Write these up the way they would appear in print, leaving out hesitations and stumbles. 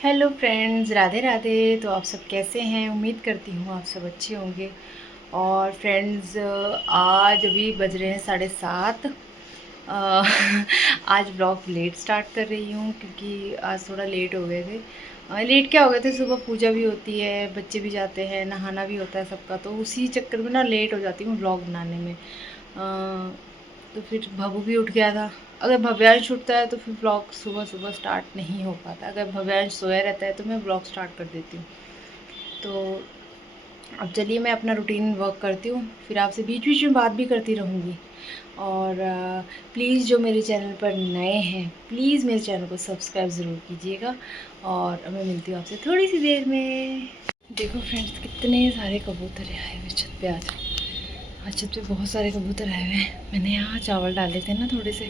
Hello friends, Radhe Radhe. तो आप सब कैसे हैं? उम्मीद करती हूँ आप सब अच्छे होंगे। और फ्रेंड्स, आज अभी बज रहे हैं 7:30। आज ब्लॉग लेट स्टार्ट कर रही हूँ क्योंकि आज थोड़ा लेट हो गए थे। लेट क्या हो गए थे, सुबह पूजा भी होती है, बच्चे भी जाते हैं, नहाना भी होता है सबका, तो उसी चक्कर में ना लेट हो जाती हूँ ब्लॉग बनाने में। तो फिर भव्बू भी उठ गया था। अगर भव्यांश उठता है तो फिर ब्लॉग सुबह सुबह स्टार्ट नहीं हो पाता। अगर भव्यांश सोया रहता है तो मैं ब्लॉग स्टार्ट कर देती हूँ। तो अब चलिए मैं अपना रूटीन वर्क करती हूँ, फिर आपसे बीच बीच में बात भी करती रहूँगी। और प्लीज़ जो मेरे चैनल पर नए हैं, प्लीज़ मेरे चैनल को सब्सक्राइब ज़रूर कीजिएगा। और मैं मिलती हूँ आपसे थोड़ी सी देर में। देखो फ्रेंड्स, कितने सारे कबूतर आए हुए छत पे। आज छत पे बहुत सारे कबूतर आए हुए हैं। मैंने यहाँ चावल डाले थे ना थोड़े से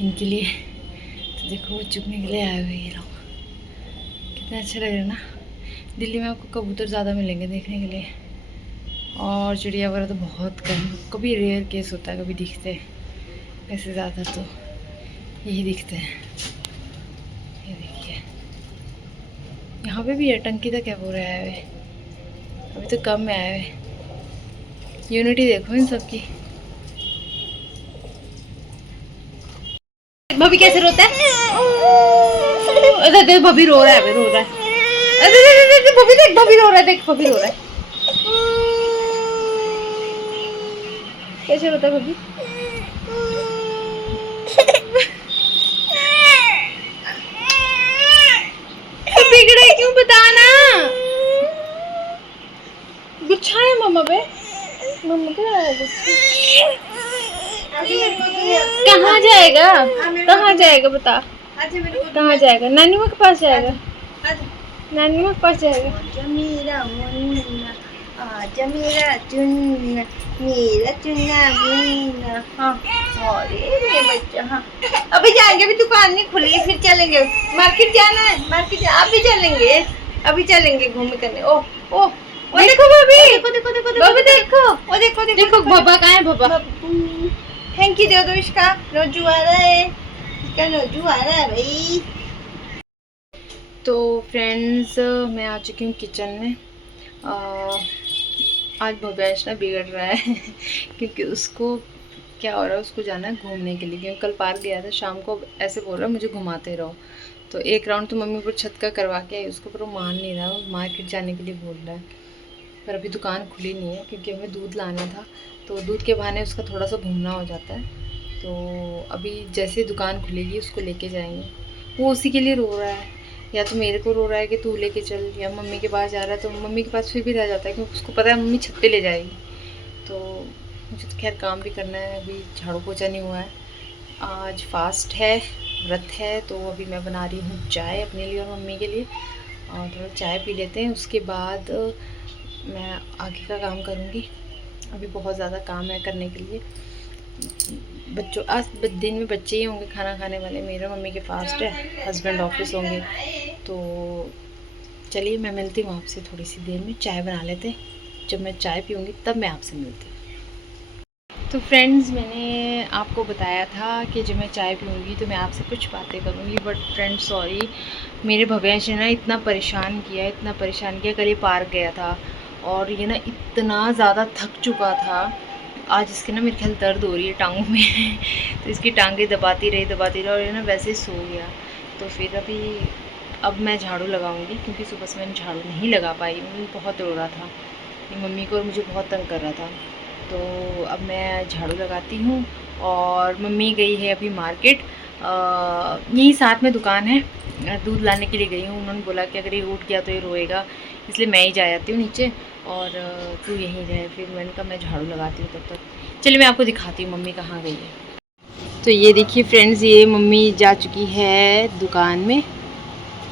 इनके लिए, तो देखो वो चुगने के लिए आए हुए ये लोग। कितना अच्छा लग रहा है ना। दिल्ली में आपको कबूतर ज़्यादा मिलेंगे देखने के लिए, और चिड़िया वगैरह तो बहुत कम, कभी रेयर केस होता है, कभी दिखते हैं। वैसे ज़्यादा तो यही दिखते हैं। ये देखिए, यहाँ पे भी है। टंकी तक क्या बोल रहे आए हुए, अभी तो कम में आए हुए। यूनिटी देखो इन सबकी। भाभी कैसे रोता है? अरे भाभी रो रहा है, रो रहा है। अरे भाभी देख, भाभी रो रहा है, देख भाभी रो रहा है। कैसे रोता है भाभी? बिगड़ा क्यों, बताना। गुच्छा है मम्मा पे, मम्मा पे आया गुच्छा। कहाँ जाएगा, कहाँ जाएगा बता, कहाँ जाएगा? नानी माँ के पास जाएगा, नानी माँ के पास जाएगा। मेरा मुन्ना, आजा मेरा चुन्ना, मेरा चुन्ना मुन्ना। हाँ, अरे मेरे बच्चा। हाँ, अभी जाएंगे, अभी दुकान नहीं खुली, फिर चलेंगे मार्केट। जाना है मार्केट, अभी चलेंगे, अभी चलेंगे घूमने करने। ओ ओ, देखो भाभी, देखो देखो देखो भाभी, देखो वो, देखो देखो बाबा कहाँ है? बाबा थैंक यू दे दो। इसका रोजू आ रहा है, इसका रोजू आ रहा है भाई। तो फ्रेंड्स, मैं आ चुकी हूँ किचन में। आज भव्यांश ना बिगड़ रहा है क्योंकि उसको क्या हो रहा है, उसको जाना है घूमने के लिए, क्योंकि कल पार्क गया था शाम को। ऐसे बोल रहा है मुझे घुमाते रहो। तो एक राउंड तो मम्मी ऊपर छत का करवा के आई उसको, पर वो मान नहीं रहा, वो मार्केट जाने के लिए बोल रहा है। पर अभी दुकान खुली नहीं है क्योंकि हमें दूध लाना था, तो दूध के बहाने उसका थोड़ा सा घूमना हो जाता है। तो अभी जैसे दुकान खुलेगी उसको लेके जाएंगे। वो उसी के लिए रो रहा है, या तो मेरे को रो रहा है कि तू लेके चल, या मम्मी के पास जा रहा है तो मम्मी के पास फिर भी रह जाता है क्योंकि उसको पता है मम्मी छत पे ले जाएगी। तो मुझे तो खैर काम भी करना है, अभी झाड़ू पोछा नहीं हुआ है। आज फास्ट है, व्रत है, तो अभी मैं बना रही हूँ चाय अपने लिए और मम्मी के लिए। और थोड़ा चाय पी लेते हैं, उसके बाद मैं आगे का काम करूँगी। अभी बहुत ज़्यादा काम है करने के लिए। बच्चों, आज दिन में बच्चे ही होंगे खाना खाने वाले, मेरे मम्मी के फास्ट है, हस्बैंड ऑफिस होंगे। तो चलिए मैं मिलती हूँ आपसे थोड़ी सी देर में। चाय बना लेते हैं, जब मैं चाय पीऊँगी तब मैं आपसे मिलती हूँ। तो फ्रेंड्स, मैंने आपको बताया था कि जब मैं चाय पीऊँगी तो मैं आपसे कुछ बातें करूँगी, बट फ्रेंड्स सॉरी, मेरे भव्यांश ने ना इतना परेशान किया, इतना परेशान किया। कल ये पार्क गया था और ये ना इतना ज़्यादा थक चुका था। आज इसके ना मेरे ख्याल दर्द हो रही है टांगों में तो इसकी टांगें दबाती रही और ये ना वैसे ही सो गया। तो फिर अब मैं झाड़ू लगाऊंगी क्योंकि सुबह से मैंने झाड़ू नहीं लगा पाई। मैं बहुत रो रहा था, ये मम्मी को और मुझे बहुत तंग कर रहा था। तो अब मैं झाड़ू लगाती हूँ। और मम्मी गई है अभी मार्केट, यहीं साथ में दुकान है, दूध लाने के लिए गई हूँ। उन्होंने बोला कि अगर ये उठ गया तो ये रोएगा, इसलिए मैं ही जा आती हूँ नीचे और तू यहीं रहे। फिर मैंने कहा मैं झाड़ू लगाती हूँ तब तक। चलिए मैं आपको दिखाती हूँ मम्मी कहाँ गई है। तो ये देखिए फ्रेंड्स, ये मम्मी जा चुकी है दुकान में,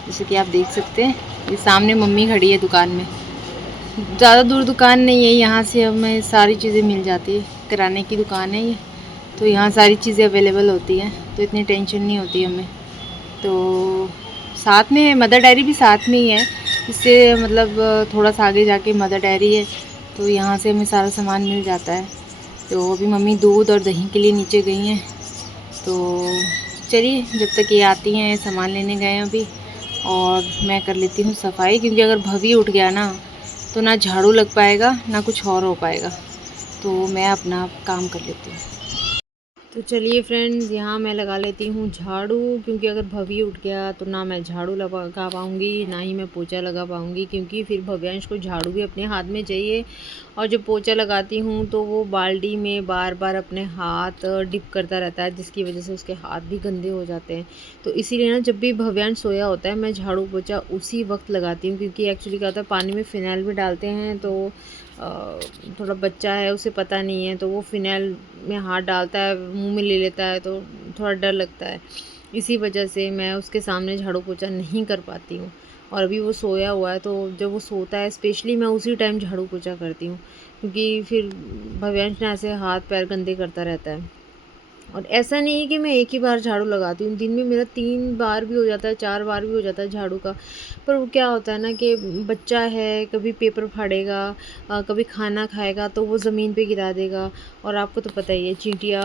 जैसे कि आप देख सकते हैं। ये सामने मम्मी खड़ी है दुकान में। ज़्यादा दूर दुकान नहीं है, यहाँ से हमें सारी चीज़ें मिल जाती है। किराने की दुकान है ये, तो यहाँ सारी चीज़ें अवेलेबल होती हैं, तो इतनी टेंशन नहीं होती हमें। तो साथ में मदर डेयरी भी साथ में ही है, इससे मतलब थोड़ा सा आगे जाके मदर डेयरी है, तो यहाँ से हमें सारा सामान मिल जाता है। तो अभी मम्मी दूध और दही के लिए नीचे गई हैं। तो चलिए जब तक ये आती हैं, सामान लेने गए हैं अभी, और मैं कर लेती हूँ सफाई, क्योंकि अगर भवी उठ गया ना तो ना झाड़ू लग पाएगा ना कुछ और हो पाएगा। तो मैं अपना काम कर लेती हूँ। तो चलिए फ्रेंड्स, यहाँ मैं लगा लेती हूँ झाड़ू, क्योंकि अगर भवी उठ गया तो ना मैं झाड़ू लगा पाऊँगी ना ही मैं पोछा लगा पाऊँगी, क्योंकि फिर भव्यांश को झाड़ू भी अपने हाथ में चाहिए। और जब पोछा लगाती हूँ तो वो बाल्टी में बार बार अपने हाथ डिप करता रहता है, जिसकी वजह से उसके हाथ भी गंदे हो जाते हैं। तो इसीलिए ना जब भी भव्यांश सोया होता है मैं झाड़ू पोछा उसी वक्त लगाती हूँ, क्योंकि एक्चुअली क्या होता है, पानी में फ़िनाइल भी डालते हैं तो थोड़ा बच्चा है उसे पता नहीं है, तो वो फ़िनाइल में हाथ डालता है, मुंह में ले लेता है, तो थोड़ा डर लगता है। इसी वजह से मैं उसके सामने झाड़ू पोछा नहीं कर पाती हूँ। और अभी वो सोया हुआ है, तो जब वो सोता है स्पेशली मैं उसी टाइम झाड़ू पोछा करती हूँ, क्योंकि फिर भव्यांश ना ऐसे हाथ पैर गंदे करता रहता है। और ऐसा नहीं है कि मैं एक ही बार झाड़ू लगाती हूँ, दिन में मेरा 3 बार भी हो जाता है, 4 बार भी हो जाता है झाड़ू का। पर वो क्या होता है ना कि बच्चा है, कभी पेपर फाड़ेगा, कभी खाना खाएगा तो वो ज़मीन पे गिरा देगा। और आपको तो पता ही है, चींटियाँ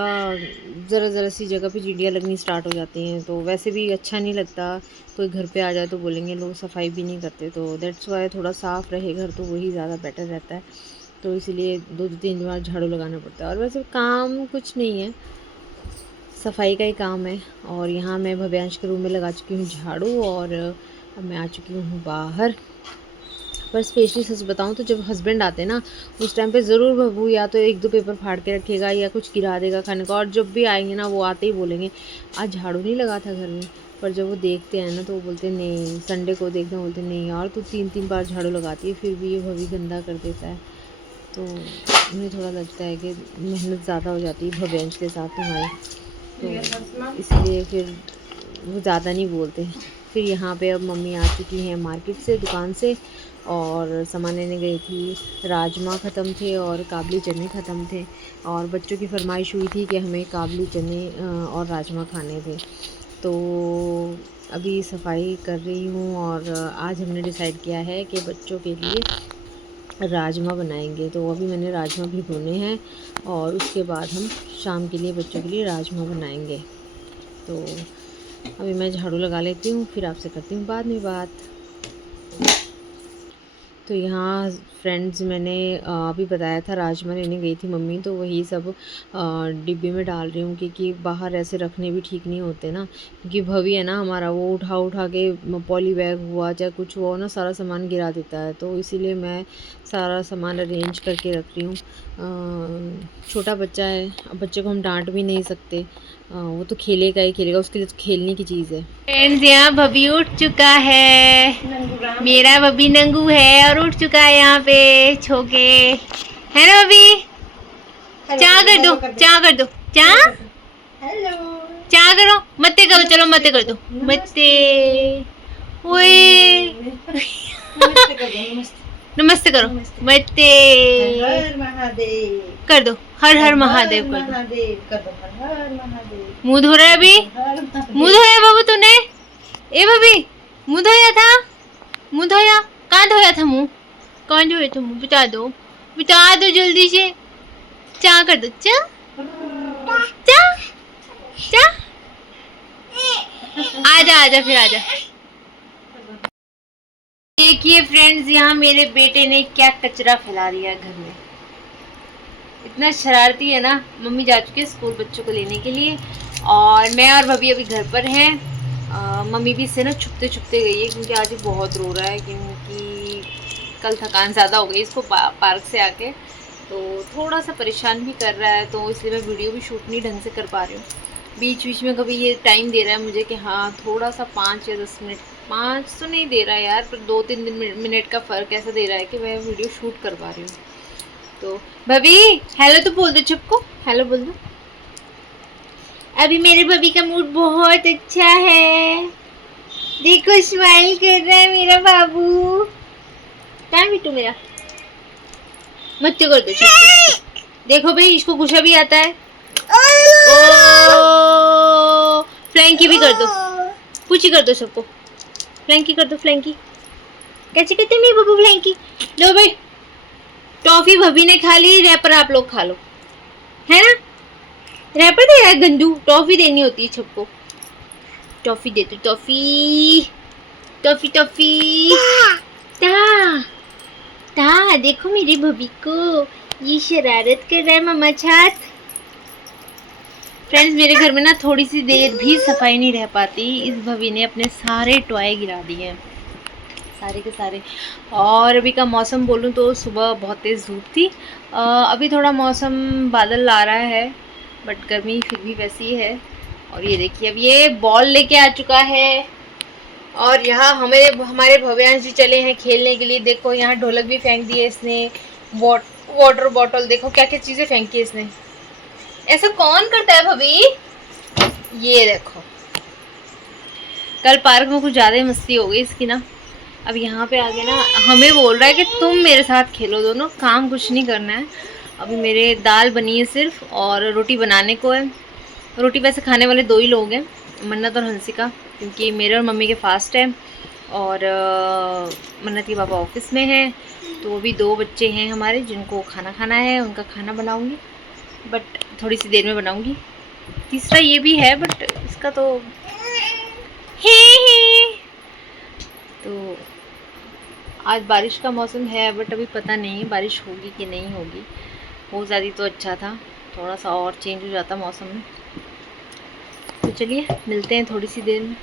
ज़रा ज़रा सी जगह पे चींटियाँ लगनी स्टार्ट हो जाती हैं, तो वैसे भी अच्छा नहीं लगता। कोई घर पे आ जाए तो बोलेंगे लोग सफाई भी नहीं करते, तो दैट्स वाई थोड़ा साफ़ रहे घर तो वही ज़्यादा बेटर रहता है। तो इसीलिए 2-3 बार झाड़ू लगाना पड़ता है। और वैसे काम कुछ नहीं है, सफाई का ही काम है। और यहाँ मैं भव्यांश के रूम में लगा चुकी हूँ झाड़ू, और अब मैं आ चुकी हूँ बाहर। पर स्पेशली सच बताऊँ तो जब हस्बैंड आते हैं ना, उस टाइम पे ज़रूर बब्बू या तो 1-2 पेपर फाड़ के रखेगा या कुछ गिरा देगा खाने का। और जब भी आएंगे ना वो आते ही बोलेंगे आज झाड़ू नहीं लगा था घर में। पर जब वो देखते हैं ना तो वो बोलते हैं नहीं, संडे को देखते हैं बोलते हैं नहीं यार तू 3-3 बार झाड़ू लगाती है फिर भी ये भवी गंदा कर देता है। तो मुझे थोड़ा लगता है कि मेहनत ज़्यादा हो जाती है भव्यांश के साथ तुम्हारी, तो इसलिए फिर वो ज़्यादा नहीं बोलते। फिर यहाँ पे अब मम्मी आ चुकी हैं मार्केट से, दुकान से, और सामान लेने गई थी। राजमा ख़त्म थे और काबली चने ख़त्म थे, और बच्चों की फरमाइश हुई थी कि हमें काबली चने और राजमा खाने थे। तो अभी सफाई कर रही हूँ, और आज हमने डिसाइड किया है कि बच्चों के लिए राजमा बनाएंगे। तो अभी मैंने राजमा भिगोने हैं, और उसके बाद हम शाम के लिए बच्चों के लिए राजमा बनाएंगे। तो अभी मैं झाड़ू लगा लेती हूँ, फिर आपसे करती हूँ बाद में बात। तो यहाँ फ्रेंड्स मैंने अभी बताया था राजमा लेने गई थी मम्मी, तो वही सब डिब्बे में डाल रही हूँ, क्योंकि बाहर ऐसे रखने भी ठीक नहीं होते ना। क्योंकि भवी है ना हमारा, वो उठा उठा के पॉली बैग हुआ चाहे कुछ हुआ ना सारा सामान गिरा देता है, तो इसीलिए मैं सारा सामान अरेंज करके रख रही हूँ। छोटा बच्चा है, अब बच्चे को हम डांट भी नहीं सकते, वो तो खेलेगा ही खेलेगा, उसके लिए तो खेलने की चीज़ है। फ्रेंड्स यहाँ बबी उठ चुका है, मेरा बबी नंगू है और उठ चुका है यहाँ पे छोके, है ना बबी? चा कर दो, चा कर दो, चा चा करो, मत्ते करो, चलो मत्ते कर दो, मत्ते। ओए नमस्ते करो, मत्ते कर दो, हर हर महादेव कर दो। मुंह धो रहा है अभी, मुंह धोया बाबू तूने? ए बबी मुंह धोया था, मुंह धोया? कहाँ धोया था मुंह? कहाँ धोया था मुंह? बता दो जल्दी से। चा कर दो, चा चा चा। आजा आजा फिर आजा। देखिए फ्रेंड्स यहाँ मेरे बेटे ने क्या कचरा फैला दिया घर में, इतना शरारती है ना। मम्मी जा चुकी है स्कूल बच्चों को लेने के लिए, और मैं और भाभी अभी घर पर हैं। मम्मी भी इससे ना छुपते छुपते गई है, क्योंकि आज ये बहुत रो रहा है, क्योंकि कल थकान ज़्यादा हो गई इसको पार्क से आके, तो थोड़ा सा परेशान भी कर रहा है, तो इसलिए मैं वीडियो भी शूट नहीं ढंग से कर पा रही हूँ। बीच बीच में कभी ये टाइम दे रहा है मुझे कि हाँ थोड़ा सा 5 या 10 मिनट, 5 तो नहीं दे रहा है यार, पर 2-3 मिनट का फ़र्क ऐसा दे रहा है कि मैं वीडियो शूट कर पा रही हूँ। तो भाभी हेलो तो बोल दो, चुपको हेलो बोल दो। अभी मेरे भाभी का मूड बहुत अच्छा है, देखो स्माइल कर रहा है मेरा बाबू। कहाँ बिट्टू मेरा? मत कर दो चुपको। देखो भाई इसको गुस्सा भी आता है। ओ फ्लैंकी भी कर दो, पूछी कर दो सबको, फ्लैंकी कर दो, फ्लैंकी कैसे कहते हैं मेरे बाबू फ्लैंकी। लो भाई टॉफी भाभी ने खा ली, रैपर आप लोग खा लो, है ना? रैपर दे रहा है गंदू, टॉफी देनी होती है सबको, टॉफी दे दो, टॉफी टॉफी टॉफी। ता ता देखो मेरी भभी को, ये शरारत कर रहा है मम्मा साथ। फ्रेंड्स, मेरे घर में ना थोड़ी सी देर भी सफाई नहीं रह पाती। इस भवी ने अपने सारे टॉय गिरा दिए हैं, सारे के सारे। और अभी का मौसम बोलूँ तो सुबह बहुत तेज़ धूप थी। अभी थोड़ा मौसम बादल आ रहा है, बट गर्मी फिर भी वैसी ही है। और ये देखिए, अब ये बॉल लेके आ चुका है। और यहाँ हमारे भव्यांश जी चले हैं खेलने के लिए। देखो यहाँ ढोलक भी फेंक दिए इसने, वाटर बॉटल, देखो क्या क्या चीज़ें फेंकी इसने। ऐसा कौन करता है भभी? ये देखो, कल पार्क में कुछ ज़्यादा ही मस्ती हो गई इसकी ना। अब यहाँ पे आके ना हमें बोल रहा है कि तुम मेरे साथ खेलो, दोनों काम कुछ नहीं करना है। अभी मेरे दाल बनी है सिर्फ, और रोटी बनाने को है। रोटी वैसे खाने वाले 2 ही लोग हैं, मन्नत और हंसिका, क्योंकि मेरे और मम्मी के फास्ट है। और मन्नत के पापा ऑफिस में हैं, तो अभी 2 बच्चे हैं हमारे जिनको खाना खाना है, उनका खाना बनाऊँगी, बट थोड़ी सी देर में बनाऊँगी। तीसरा ये भी है, बट इसका तो हे। तो आज बारिश का मौसम है, बट अभी पता नहीं बारिश होगी कि नहीं होगी। हो जाती तो अच्छा था, थोड़ा सा और चेंज हो जाता मौसम में। तो चलिए मिलते हैं थोड़ी सी देर में।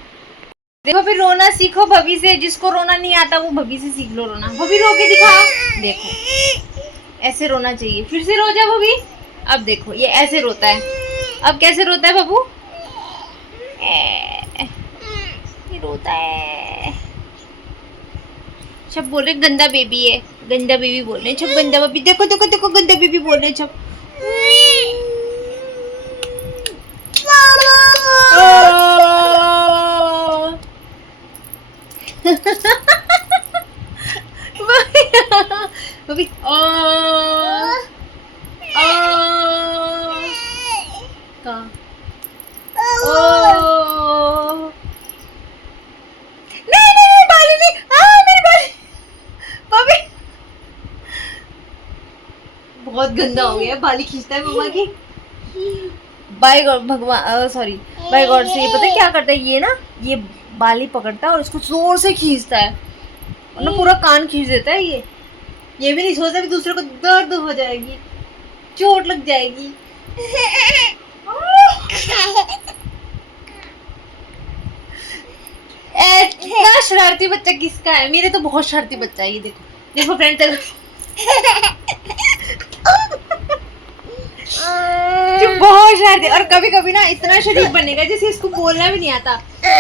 देखो फिर रोना सीखो भभी से, जिसको रोना नहीं आता वो भभी से सीख लो रोना। भभी रो के दिखा, देखो ऐसे रोना चाहिए। फिर से रो जा भभी। अब देखो ये ऐसे रोता है, अब कैसे रोता है बबू? ये रोता है। सब बोल रहे गंदा बेबी है, गंदा बेबी बोल रहे, सब गंदा बेबी। देखो देखो देखो, गंदा बेबी बोल रहे सब। बबी कहाँ? नहीं बाली नहीं, मेरी बाली। बबी बहुत गंदा हो गया, बाली खींचता है मम्मा की। बाय गॉड, भगवान सॉरी, बाय गॉड से ये पता है क्या करता है ये ना, ये बाली पकड़ता है और इसको जोर से खींचता है, और ना पूरा कान खींच देता है। ये भी नहीं सोचता कि दूसरे को दर्द हो जाएगी, चोट लग जाएगी। इतना शरारती बच्चा किसका है? मेरे तो बहुत शरारती बच्चा है ये। देखो देखो फ्रेंड, बहुत शरारती। और कभी कभी ना इतना शरीफ बनेगा जैसे इसको बोलना भी नहीं आता।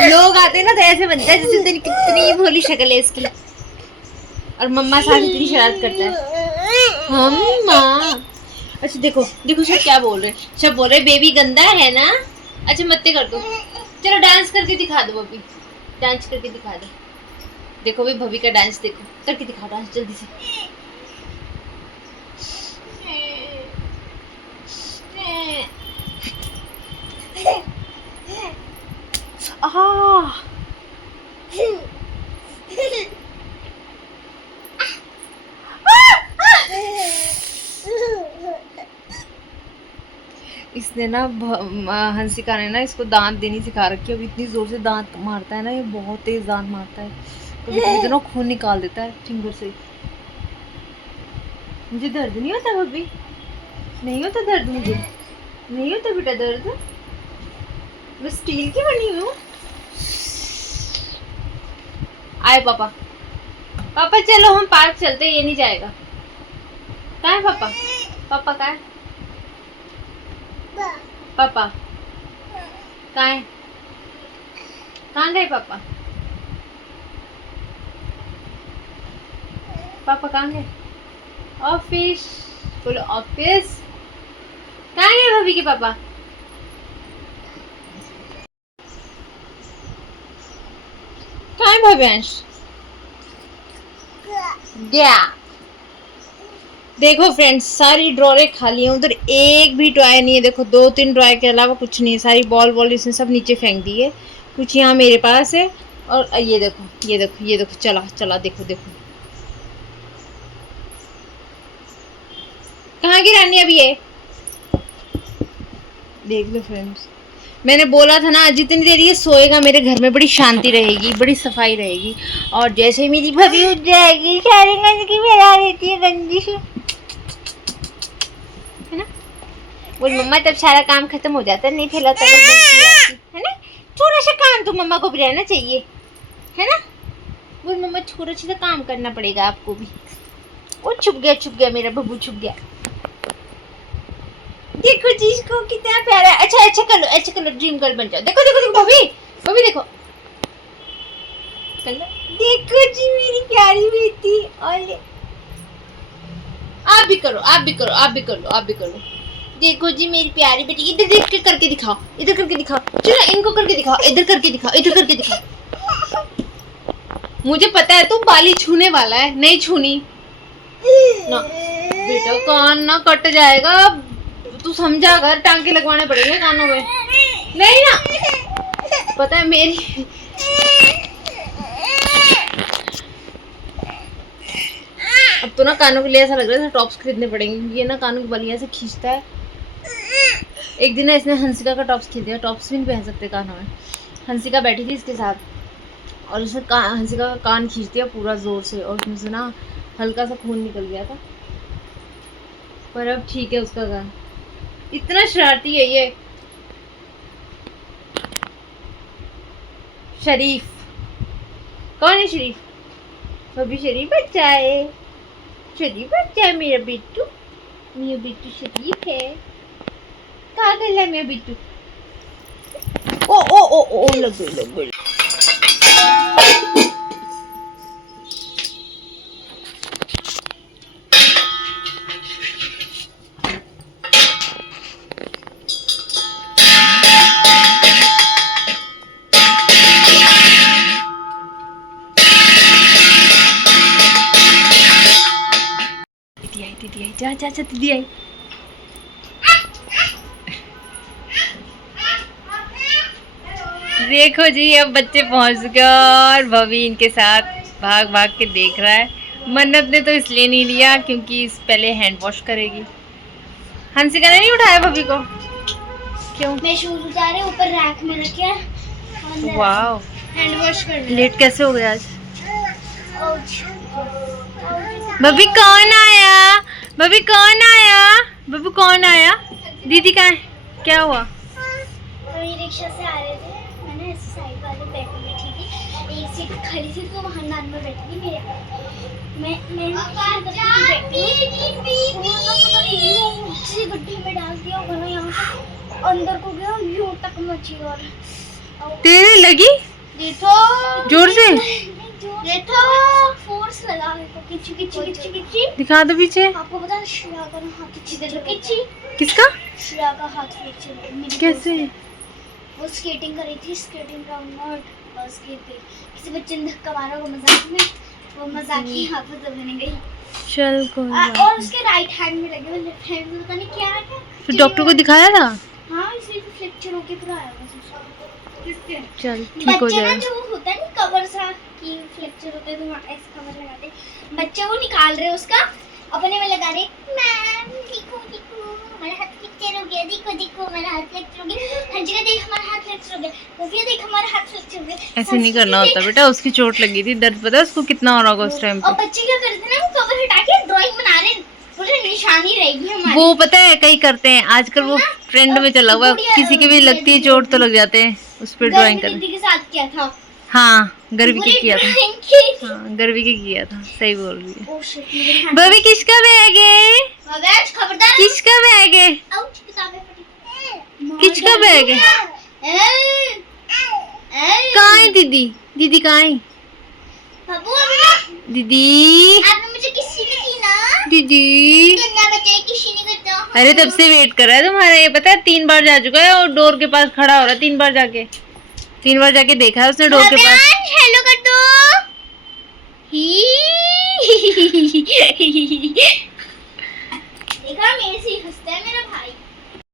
लोग आते हैं ना तो ऐसे बनता है जैसे कितनी भोली शक्ल है इसकी, और मम्मा साथ इतनी शरारत करता है। मम्मा अच्छा देखो देखो सब क्या बोल रहे, सब बोल रहे बेबी गंदा है ना। अच्छा मत कर दो, चलो डांस करके दिखा दो बबी, डांस करके दिखा दो। देखो भी भभी का डांस, देखो करके दिखाओ डांस जल्दी से। इसने ना हंसिका ने ना इसको दांत देनी सिखा रखी है। अब इतनी जोर से दांत मारता है ना, ये बहुत तेज दांत मारता है, कभी कभी तो खून निकाल देता है फिंगर से। मुझे दर्द नहीं होता भाभी, नहीं होता दर्द, मुझे नहीं होता बेटा दर्द, मैं स्टील की बनी हूँ। आए पापा, पापा चलो हम पार्क चलते, ये नहीं जाएगा। कहाँ है पापा? पापा कहाँ है? पापा कहाँ है? कहाँ गए पापा? पापा कहाँ गए? ऑफिस, बोलो ऑफिस। कहाँ गए भाभी के पापा? कहाँ है भव्यांश? गया। देखो फ्रेंड्स, सारी ड्रॉरे खाली हैं, उधर एक भी टॉय नहीं है। देखो 2-3 टॉय के अलावा कुछ नहीं है, सारी बॉल वॉल इसने सब नीचे फेंक दी है। कुछ यहाँ मेरे पास है, और ये देखो ये देखो ये देखो, चला चला, देखो देखो कहाँ गिरानी अब ये, देख लो फ्रेंड्स। मैंने बोला था ना जितनी देर ये सोएगा मेरे घर में बड़ी शांति रहेगी, बड़ी सफाई रहेगी। और जैसे मेरी भाभी उठ जाएगी सारी गंदगी फैला देती है, गंदी सी, है ना। बोल मम्मा तब सारा काम खत्म हो जाता है, नहीं फैलाता है ना। थोड़ा सा काम तो मम्मा को भी रहना चाहिए, है ना। बोल मम्मा थोड़ा सा काम करना पड़ेगा आपको भी। वो छुप गया मेरा बब्बू, छुप गया। देखो जी इसको कितना प्यारा। अच्छा अच्छा कर लो, अच्छा कर लो, ड्रीम गर्ल बन जाओ। देखो देखो देखो भाभी, भाभी देखो, कर लो। देखो जी मेरी प्यारी बेटी। और आप भी करो, आप भी करो, आप भी कर लो, आप भी कर लो। देखो जी मेरी प्यारी बेटी। इधर देख के करके दिखाओ, इधर करके दिखाओ। चलो इनको करके दिखाओ, इधर करके दिखाओ, इधर करके दिखाओ। मुझे पता है तू बाली छूने वाला है, नहीं छूनी ना बेटा, कान ना कट जाएगा। तू समझा कर, टांके लगवाने पड़ेंगे कानों में। नहीं ना, पता है मेरी अब तो ना कानों के लिए ऐसा लग रहा है टॉप्स खरीदने पड़ेंगे। ये ना कानों की बालियां से खींचता है। एक दिन ना इसने हंसिका का टॉप्स खरीदा, टॉप्स भी नहीं पहन सकते कानों में। हंसिका बैठी थी इसके साथ और उसने हंसिका का कान खींच दिया पूरा जोर से, और उसमें से ना हल्का सा खून निकल गया था, पर अब ठीक है उसका कान। इतना शरारती है ये शरीफ। कौन है शरीफ? भाभी शरीफ बच्चा है, शरीफ बच्चा है मेरा बिट्टू। मेरा बिट्टू शरीफ है। कहाँ गया मेरा बिट्टू? ओ ओ ओ ओ लग गई, लग गई। दीदी आई, जा जा जा, दीदी आई। देखो जी अब बच्चे पहुंच गए और भवी इनके साथ भाग भाग के देख रहा है। मन्नत ने तो इसलिए नहीं लिया क्योंकि इस पहले हैंड वॉश करेगी। हंसिका ने नहीं उठाया भवी को, क्यों? मैं शूज उतारे ऊपर रैक में रखे। वाओ, हैंड वॉश करना। लेट कैसे हो गया आज? बबी कौन आया? बबी कौन आया? बबू कौन आया? दीदी कहाँ है? क्या हुआ? वही रिक्शा से आ रहे थे, मैंने इस साइड वाले बैठी थी, एक सीट खाली थी तो वहाँ नान में बैठी थी मेरे। मैं दूसरी गड्ढे में डाल दिया होगा ना, यहाँ से अंदर को गया यूं तक मची। और तेरे लगी? देखो जोर से देखो, फोर्स लगा मेरे को। किची किची किची किची दिखा दो पीछे। आपको पता है श्रेया का हाथ किची। किसका? श्रेया का हाथ फ्रैक्चर। कैसे? वो स्केटिंग कर रही थी, स्केटिंग ग्राउंड में, और स्केट पे किसी बच्चे ने धक्का मारा वो मजाक में, वो मजाक ही हाथ में दबने गई। चल कोई बात और उसके राइट हैंड में लगे, वो लेफ्ट हैंड में पता नहीं क्या है। फिर डॉक्टर को दिखाया था? हाँ, इसलिए तो फ्रैक्चर होके पूरा आया बस उसका। चल ठीक हो जाएगा। जो होता है ना कवर सा कि फ्रैक्चर होता है तो ऐसे कवर लगाते, बच्चे वो निकाल रहे उसका, अपने में लगा रहे। मैम देखो देखो हमारा हाथ फ्रैक्चर हो गया, देखो देखो हमारा हाथ फ्रैक्चर हो गया। हंजिका देख हमारा हाथ फ्रैक्चर हो गया, वो देख हमारा हाथ फ्रैक्चर हो गया। ऐसे नहीं करना होता बेटा, उसकी चोट लगी थी, दर्द पता है उसको कितना हो रहा होगा उस टाइम और पे। बच्चे क्या करते हैं ना, वो कवर हटा के ड्राइंग बना रहे हैं, पूरी निशानी रहेगी हमारी। वो पता है कई करते हैं आजकल, वो ट्रेंड में चला हुआ है। किसी की भी लगती है चोट तो लग जाते हैं उस पर ड्राइंग करने। दीदी के साथ किया था। हाँ गर्वी के किया था। हाँ गर्वी के किया था, सही बोल रही है। ओह शिट, मेरे हैंड बबी किसका बैग है? मगज खबरदार। किसका बैग है? आउच, किताबें फटी। किसका बैग है? कहाँ है दीदी? दीदी कहाँ है? बाबू दीदी आपने मुझे किसी ने की ना, दीदी। दुनिया में चाहे किसी ने करता। अरे तब से वेट कर रहा है तुम्हारा, ये पता है 3 बार जा चुका है और डोर के पास खड़ा हो रहा है। 3 बार जाके देखा है उसने डोर के पास। हेलो कर दो। देखा मेरे से ही हंसता है।